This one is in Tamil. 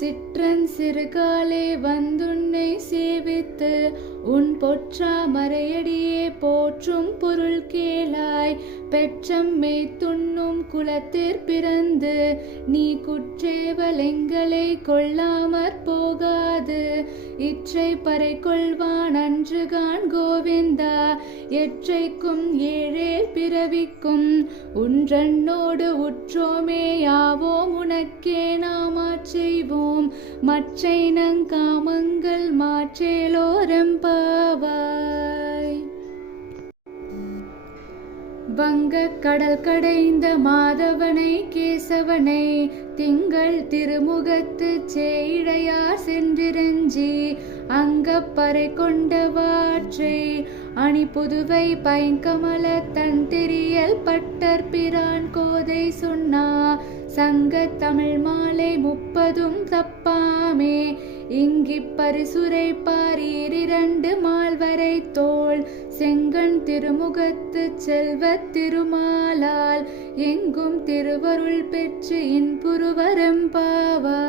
சிற்றன் சிறுகாலே வந்துன்னை சேவித்து உன் பொற்றா மறையடியே போற்றும் பொருள் கேளாய். பெற்றம்மே துண்ணும் குலத்திற் பிறந்து நீ குற்றேவலெங்களை கொள்ளாமற் போகாது. இற்றை பறை கொள்வான் அன்றுகான் கோவிந்தா எற்றைக்கும் ஏழே பிறவிக்கும். உன்றன்னோடு உற்றோமே யாவோம் உனக்கே நாமாச் செய்வோம். மற்றை நங்காமங்கள் மாற்றேலோரெம்பாவாய் வங்கக் கடல் கடைந்த மாதவனை கேசவனை திங்கள் திருமுகத்து சேடையா சென்றிரஞ்சி. அங்கப்பறை கொண்டவாற்றை அணி புதுவை பைங்கமல தன் திரியல் பட்டர் பிரான் கோதை சொன்னா சங்க தமிழ் மாலை முப்பதும் தப்பாமே. இங்கிப் பரிசுரை பாரீரிரண்டு மால்வரை தோல் செங்கண் திருமுகத்து செல்வத் திருமாலால் எங்கும் திருவருள் பெற்று இன்புருவரம்பாவா